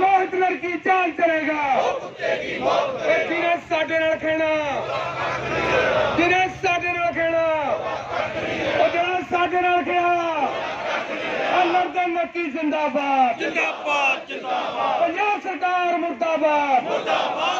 ਮੌਤ ਲੜਕੀ ਚਾਲ ਕਰੇਗਾ ਜਿਹਨੇ ਸਾਡੇ ਨਾਲ ਖੇਣਾ ਜਿਹਨੇ ਸਾਡੇ ਨਾਲ ਖੇਣਾ ਉਹ ਜਿਹੜਾ ਸਾਡੇ ਨਾਲ ਖੇਆ ਅੱਲਰ ਦਾ ਨੱਕੀ ਜ਼ਿੰਦਾਬਾਦ। ਜ਼ਿੰਦਾਬਾਦ ਜ਼ਿੰਦਾਬਾਦ। ਪੰਜਾਬ ਸਰਕਾਰ ਮੁਰਦਾਬਾਦ। ਮੁਰਦਾਬਾਦ।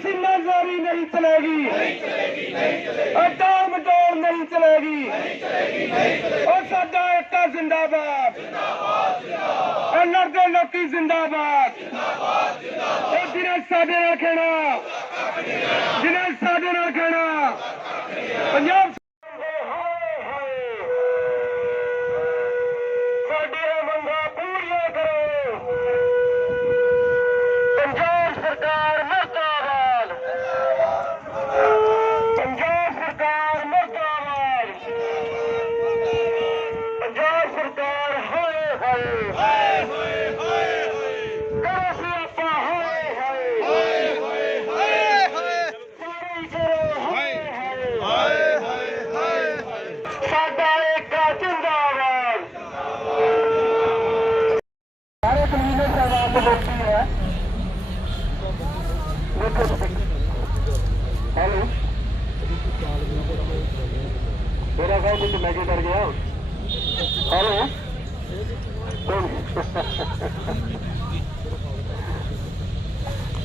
नहीं चलेगी नहीं चलेगी नहीं चलेगी और डाम डोल नहीं चलेगी नहीं चलेगी नहीं चलेगी और साडा एकता जिंदाबाद जिंदाबाद जिंदाबाद और लड़दे लोकी जिंदाबाद जिंदाबाद जिंदाबाद और जिन्हें साडे नाल खेना जिन्हें ਸਾਡਾ ਏਕਾ ਜਿੰਦਾਬਾਦ। ਸਾਰੇ ਕਮਿਊਨਿਸਟ ਸਰਕਾਰ ਬੋਲਦੀ ਹੈ। ਦੇਖੋ ਹੈਲੋ। ਮੇਰਾ ਗੱਲ ਵਿੱਚ ਮੈਂ ਕਰ ਗਿਆ ਹੈਲੋ।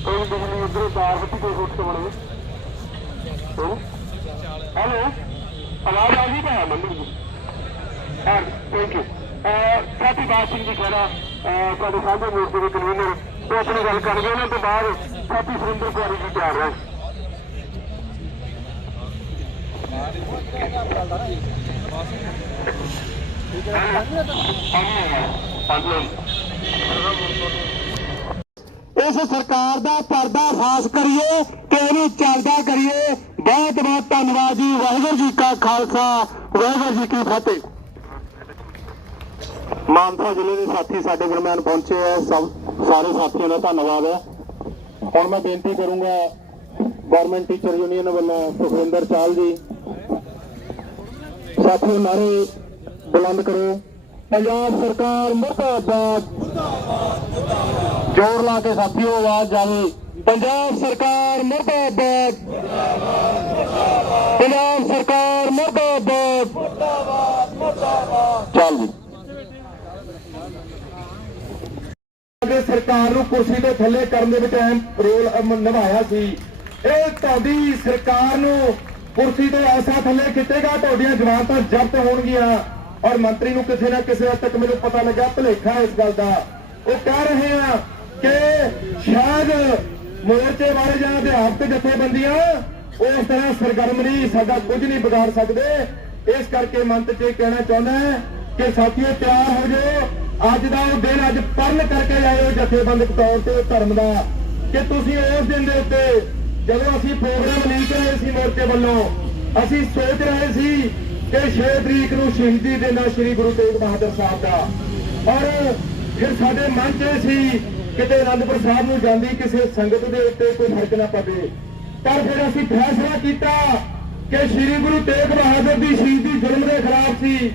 ਕੋਈ ਬਿਜਲੀ ਉਧਰੋਂ ਤਾਰ ਫੱਟੀ ਕੋਈ ਉੱਠ ਕੇ ਬਣੇ ਹੈਲੋ। ਆਵਾਜ਼ ਆ ਗਈ ਤਾਂ ਮੰਡੀ ਜੀ ਹਾਂ ਥੈਂਕ ਯੂ ਸਾਥੀ ਬਾਤ ਸਿੰਘ ਜੀ ਖੜਾ ਤੁਹਾਡੇ ਸਾਹਮਣੇ ਮੋਰਚੇ ਦੇ ਕਨਵੀਨਰ ਉਹ ਆਪਣੀ ਗੱਲ ਕਰਨਗੇ, ਉਹਨਾਂ ਤੋਂ ਬਾਅਦ ਸਾਥੀ ਸੁਰਿੰਦਰ ਕੁਮਾਰੀ ਜੀ ਤਿਆਰ ਹੈ ਇਸ ਸਰਕਾਰ ਦਾ ਪਰਦਾ ਫਾਸ ਕਰੀਏ ਤੇ ਇਹਨੂੰ ਚੱਲਦਾ ਕਰੀਏ? ਬਹੁਤ ਬਹੁਤ ਧੰਨਵਾਦ ਜੀ, ਵਾਹਿਗੁਰੂ ਜੀ ਕਾ ਖਾਲਸਾ, ਵਾਹਿਗੁਰੂ ਜੀ ਕੀ ਫਤਿਹ। ਮਾਨਸਾ ਜ਼ਿਲ੍ਹੇ ਦੇ ਸਾਥੀ ਸਾਡੇ ਦਰਮਿਆਨ ਪਹੁੰਚੇ ਹੈ, ਸਭ ਸਾਰੇ ਸਾਥੀਆਂ ਦਾ ਧੰਨਵਾਦ ਹੈ। ਹੁਣ ਮੈਂ ਬੇਨਤੀ ਕਰੂੰਗਾ ਗਵਰਨਮੈਂਟ ਟੀਚਰ ਯੂਨੀਅਨ ਵੱਲੋਂ ਸੁਖਵਿੰਦਰ ਚਾਲ ਜੀ, ਸਾਥੀਓ ਨਾਰੇ ਬੁਲੰਦ ਕਰੋ। ਪੰਜਾਬ ਸਰਕਾਰ ਮੁਰਦਾਬਾਦ। ਜ਼ੋਰ ਲਾ ਕੇ ਸਾਥੀਓ ਆਵਾਜ਼ ਜਾਵੇ। ਪੰਜਾਬ ਸਰਕਾਰ ਮੁਰਦਾਬਾਦ ਪੰਜਾਬ ਸਰਕਾਰ ਮੁਰਦਾਬਾਦ ਚੱਲ ਜੀ ਦੇ ਸਰਕਾਰ ਨੂੰ ਕੁਰਸੀ ਤੋਂ ਥੱਲੇ ਕਰਨ ਦੇ ਵਿੱਚ ਅਹਿਮ ਰੋਲ ਨਿਭਾਇਆ ਸੀ। ਇਹ ਤੁਹਾਡੀ ਸਰਕਾਰ ਨੂੰ ਕੁਰਸੀ ਤੋਂ ਐਸਾ ਥੱਲੇ ਖਿੱਚੇਗਾ, ਤੁਹਾਡੀਆਂ ਜਮਾਨਤਾਂ ਜ਼ਬਤ ਹੋਣਗੀਆਂ। ਔਰ ਮੰਤਰੀ ਨੂੰ ਕਿਸੇ ਨਾ ਕਿਸੇ ਹੱਦ ਤੱਕ ਮੈਨੂੰ ਪਤਾ ਲੱਗਾ ਭੁਲੇਖਾ ਇਸ ਗੱਲ ਦਾ। ਉਹ ਕਹਿ ਰਹੇ ਆ ਕਿ ਸ਼ਾਇਦ ਮੋਰਚੇ ਵਾਲੇ ਜਾਂ ਅਧਿਆਪਕ ਜਥੇਬੰਦੀਆਂ ਉਸ ਤਰ੍ਹਾਂ ਸਰਗਰਮ ਨਹੀਂ, ਸਾਡਾ ਕੁਝ ਨਹੀਂ ਵਿਗਾੜ ਸਕਦੇ। ਇਸ ਕਰਕੇ ਮੰਤ ਚ ਇਹ ਕਹਿਣਾ ਚਾਹੁੰਦਾ ਕਿ ਸਾਥੀਓ ਤਿਆਰ ਹੋ ਜਾਓ। ਅੱਜ ਦਾ ਉਹ ਦਿਨ ਅੱਜ ਪਰਨ ਕਰਕੇ ਆਏ ਹੋ ਜਥੇਬੰਦਕ ਤੌਰ ਤੇ ਧਰਮ ਦਾ। ਕਿ ਤੁਸੀਂ ਉਸ ਦਿਨ ਦੇ ਉੱਤੇ ਜਦੋਂ ਅਸੀਂ ਪ੍ਰੋਗਰਾਮ ਨਹੀਂ ਰਹੇ ਸੀ ਮੋਰਚੇ ਵੱਲੋਂ, ਅਸੀਂ ਸੋਚ ਰਹੇ ਸੀ ਕਿ 6 ਤਰੀਕ ਨੂੰ ਸ਼ਹੀਦੀ ਦਿਨ ਆ ਸ੍ਰੀ ਗੁਰੂ ਤੇਗ ਬਹਾਦਰ ਸਾਹਿਬ ਦਾ। ਔਰ ਫਿਰ ਸਾਡੇ ਮਨ 'ਚ ਇਹ ਸੀ, ਕਿਤੇ ਅਨੰਦਪੁਰ ਸਾਹਿਬ ਨੂੰ ਜਾਂਦੀ ਕਿਸੇ ਸੰਗਤ ਦੇ ਉੱਤੇ ਕੋਈ ਫ਼ਰਕ ਨਾ ਪਵੇ। ਪਰ ਫਿਰ ਅਸੀਂ ਫੈਸਲਾ ਕੀਤਾ ਕਿ ਸ੍ਰੀ ਗੁਰੂ ਤੇਗ ਬਹਾਦਰ ਦੀ ਸ਼ਹੀਦੀ ਜ਼ੁਲਮ ਦੇ ਖਿਲਾਫ ਸੀ।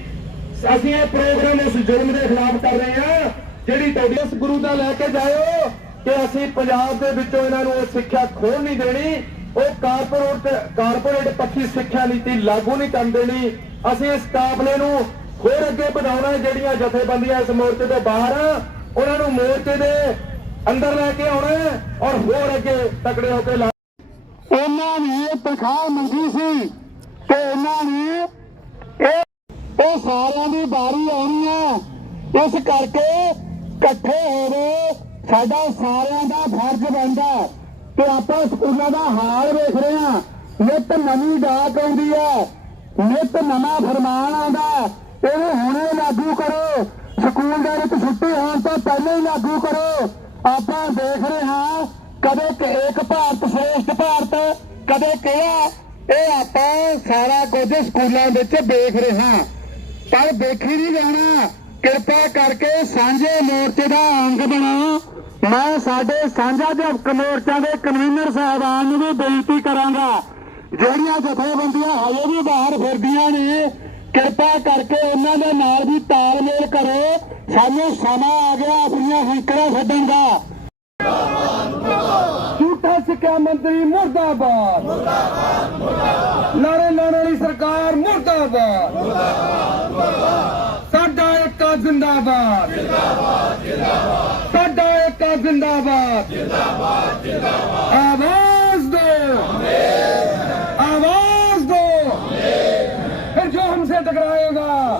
ਅਸੀਂ ਇਹ ਪ੍ਰੋਗਰਾਮ ਉਸ ਜ਼ੁਲਮ ਦੇ ਖਿਲਾਫ ਕਰ ਰਹੇ ਹਾਂ, ਜਿਹੜੀ ਤੁਹਾਡੀ ਇਸ ਗੁਰੂ ਦਾ ਲੈ ਕੇ ਜਾਇਓ ਕਿ ਅਸੀਂ ਪੰਜਾਬ ਦੇ ਵਿੱਚੋਂ ਇਹਨਾਂ ਨੂੰ ਸਿੱਖਿਆ ਖੋਹ ਨਹੀਂ ਦੇਣੀ, ਉਹ ਕਾਰਪੋਰੇਟ ਕਾਰਪੋਰੇਟ ਪੱਖੀ ਸਿੱਖਿਆ ਨੀਤੀ ਲਾਗੂ ਨਹੀਂ ਕਰਨ ਦੇਣੀ। ਅਸੀਂ ਇਸ ਕਾਫਲੇ ਨੂੰ ਹੋਰ ਅੱਗੇ ਵਧਾਉਣਾ, ਜਿਹੜੀਆਂ ਜਥੇਬੰਦੀਆਂ ਇਸ ਮੋਰਚੇ ਤੋਂ ਬਾਹਰ ਉਹਨਾਂ ਨੂੰ ਮੋਰਚੇ ਦੇ ਅੰਦਰ ਲੈ ਕੇ ਆਉਣਾ ਔਰ ਹੋਰ ਅੱਗੇ ਤਕੜੇ ਹੋ ਕੇ ਲਾ ਉਹਨਾਂ ਨੇ ਤਨਖਾਹ ਮੰਗੀ ਸੀ ਤੇ ਇਹਨਾਂ ਨੇ ਇਹ ਸਾਰਿਆਂ ਦੀ ਵਾਰੀ ਆਉਣੀ ਹੈ ਇਸ ਕਰਕੇ ਇਕੱਠੇ ਹੋਵੇ ਸਾਡਾ ਸਾਰਿਆਂ ਦਾ ਫਰਜ਼ ਬਣਦਾ ਤੇ ਆਪਾਂ ਸਕੂਲਾਂ ਦਾ ਹਾਲ ਵੇਖ ਰਹੇ ਹਾਂ। ਨਿਤ ਨਵੀਂ ਡਾਕ ਆਉਂਦੀ ਹੈ। ਨਿਤ ਨਵਾਂ ਫਰਮਾਨ ਆਉਂਦਾ ਇਹਨੂੰ ਹੁਣੇ ਲਾਗੂ ਕਰੋ। ਸਕੂਲ ਦੇ ਵਿੱਚ ਛੁੱਟੀ ਹੋਣ ਤੋਂ ਪਹਿਲਾਂ ਹੀ ਲਾਗੂ ਕਰੋ। ਆਪਾਂ ਦੇਖ ਰਹੇ ਹਾਂ ਕਦੇ ਇੱਕ ਭਾਰਤ ਸ਼੍ਰੇਸ਼ਟ ਭਾਰਤ, ਕਦੇ ਕਿਹਾ, ਇਹ ਆਪਾਂ ਸਾਰਾ ਕੁਝ ਸਕੂਲਾਂ ਵਿੱਚ ਦੇਖ ਰਹੇ ਹਾਂ। ਪਰ ਦੇਖੀ ਨਹੀਂ ਜਾਣਾ। ਕਿਰਪਾ ਕਰਕੇ ਸਾਂਝੇ ਮੋਰਚੇ ਦਾ ਅੰਗ ਬਣੋ ਮੈਂ ਸਾਡੇ ਸਾਂਝਾ ਅਧਿਆਪਕ ਮੋਰਚਾ ਦੇ ਕਨਵੀਨਰ ਸਾਹਿਬਾਨ ਨੂੰ ਵੀ ਬੇਨਤੀ ਕਰਾਂਗਾ। ਜਿਹੜੀਆਂ ਜਥੇਬੰਦੀਆਂ ਹਜੇ ਵੀ ਬਾਹਰ ਫਿਰਦੀਆਂ ਨੇ, ਕਿਰਪਾ ਕਰਕੇ ਉਹਨਾਂ ਦੇ ਨਾਲ ਵੀ ਤਾਲਮੇਲ ਕਰੋ। ਸਾਨੂੰ ਸਮਾਂ ਆ ਗਿਆ ਆਪਣੀਆਂ ਹੈਂਕੜਾਂ ਛੱਡਣ ਦਾ। ਸਿੱਖਿਆ ਮੰਤਰੀ ਮੁਰਦਾਬਾਦ। ਮੁਰਦਾਬਾਦ ਮੁਰਦਾਬਾਦ ਨਾਰੇ ਲਾਉਣ ਵਾਲੀ ਸਰਕਾਰ ਮੁਰਦਾਬਾਦ। ਮੁਰਦਾਬਾਦ ਮੁਰਦਾਬਾਦ ਸਾਡਾ ਇੱਕਾ ਜ਼ਿੰਦਾਬਾਦ। ਜ਼ਿੰਦਾਬਾਦ ਜ਼ਿੰਦਾਬਾਦ ਸਾਡਾ ਇੱਕਾ ਜ਼ਿੰਦਾਬਾਦ। ਜ਼ਿੰਦਾਬਾਦ ਜ਼ਿੰਦਾਬਾਦ ਆਵਾਜ਼ ਦੋ। ਆਵਾਜ਼ ਦੋ। ਫਿਰ ਜੋ ਹਮਸੇ ਟਕਰਾਏਗਾ।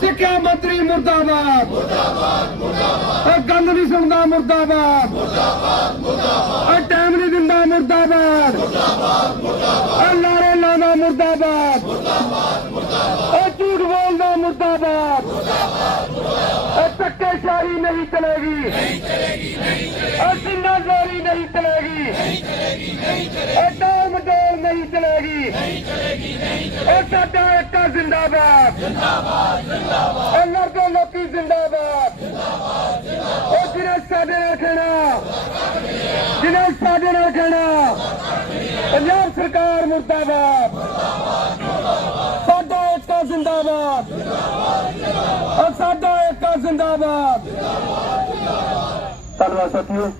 ਸਿੱਖਿਆ ਮੰਤਰੀ ਮੁਰਦਾਬਾਦ। ਮੁਰਦਾਬਾਦ ਮੁਰਦਾਬਾਦ। ਗੰਦ ਨਹੀਂ ਸੁਣਦਾ ਮੁਰਦਾਬਾਦ। ਮੁਰਦਾਬਾਦ ਮੁਰਦਾਬਾਦ। ਟਾਈਮ ਨਹੀਂ ਦਿੰਦਾ ਮੁਰਦਾਬਾਦ। ਇਹ ਲਾਰੇ ਲਾਉਂਦਾ ਮੁਰਦਾਬਾਦ। ਮੁਰਦਾਬਾਦ। ਬੋਲਦਾ ਮੁਰਦਾਬਾਦ। ਮੁਰਦਾਬਾਦ ਮੁਰਦਾਬਾਦ ਇਹ ਧੱਕੇਸ਼ਾਹੀ ਨਹੀਂ ਚਲੇਗੀ। ਨਹੀਂ ਚਲੇਗੀ ਨਹੀਂ ਚਲੇਗੀ। ਇਹ ਸਿੰਨਾਜ਼ੋਰੀ ਨਹੀਂ ਚਲੇਗੀ। ਨਹੀਂ ਚਲੇਗੀ ਨਹੀਂ ਚਲੇਗੀ ਇਹ ਟਾਲ ਮਟੋਲ ਨਹੀਂ ਚਲੇਗੀ ਨਹੀਂ ਚਲੇਗੀ ਨਹੀਂ ਚਲੇਗੀ ਇਹ ਸਾਡਾ ਏਕਾ ਜ਼ਿੰਦਾਬਾਦ ਜ਼ਿੰਦਾਬਾਦ ਜ਼ਿੰਦਾਬਾਦ ਇਹ ਲੜਕੇ ਲੋਕੀ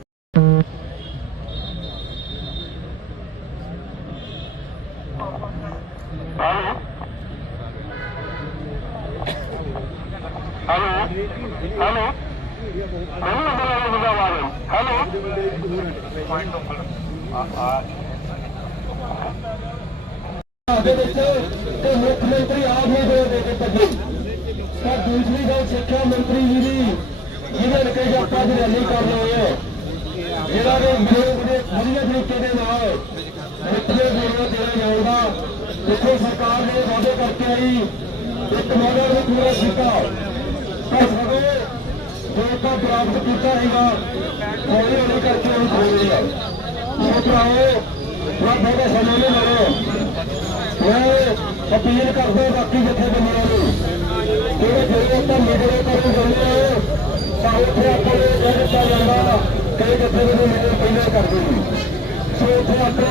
ਜ਼ਿੰਦਾਬਾਦ ਜ਼ਿੰਦਾਬਾਦ ਜ਼ਿੰਦਾਬਾਦ ਦੇ ਵਿੱਚ ਤੇ ਮੁੱਖ ਮੰਤਰੀ ਆਪ ਹੀ ਦੇ ਦੇ ਕੇ ਭੱਜੇ। ਤਾਂ ਦੂਸਰੀ ਗੱਲ ਸਿੱਖਿਆ ਮੰਤਰੀ ਜੀ ਦੀ, ਜਿਹਦੇ ਨੇ ਕਿ ਆਪਾਂ ਦੀ ਰੈਲੀ ਕਰ ਰਹੇ ਹਾਂ ਜਿਹੜਾ ਕਿ ਬੜੇ ਵਧੀਆ ਤਰੀਕੇ ਦੇ ਨਾਲ ਮਿੱਠੇ ਬੋਲਣਾ ਦੇਣਾ ਜਾਊਗਾ। ਦੇਖੋ ਸਰਕਾਰ ਨੇ ਵਾਅਦੇ ਕਰਕੇ ਆਈ, ਇੱਕ ਵਾਅਦਾ ਨੂੰ ਪੂਰਾ ਕੀਤਾ। ਪਰ ਸਗੋਂ ਜੋ ਤਾਂ ਪ੍ਰਾਪਤ ਕੀਤਾ ਹੈਗਾ ਹੌਲੀ ਹੌਲੀ ਕਰਕੇ ਉਹ ਖੋਲ ਲਿਆ। ਸੋ ਭਰਾਓ ਥੋੜਾ ਬਹੁਤਾ ਸਮਾਂ ਨਹੀਂ ਲੜੋ। ਮੈਂ ਅਪੀਲ ਕਰਦਾ ਬਾਕੀ ਜਥੇਬੰਦੀਆਂ ਨੂੰ। ਜਿਹੜੇ ਜਿਹੜੇ ਆਪਾਂ ਮੀਡੀਆ ਕਰਨ ਜਾਂਦੇ ਆ ਤਾਂ ਉੱਥੇ ਆਪਾਂ ਨੂੰ ਇਹ ਦਿੱਤਾ ਜਾਂਦਾ ਕਈ ਜਥੇਬੰਦੀਆਂ ਮੀਡੀਆ ਪਹਿਲਾਂ ਕਰਦੇ ਸੀ ਸੋ ਉੱਥੇ ਆਪਣੇ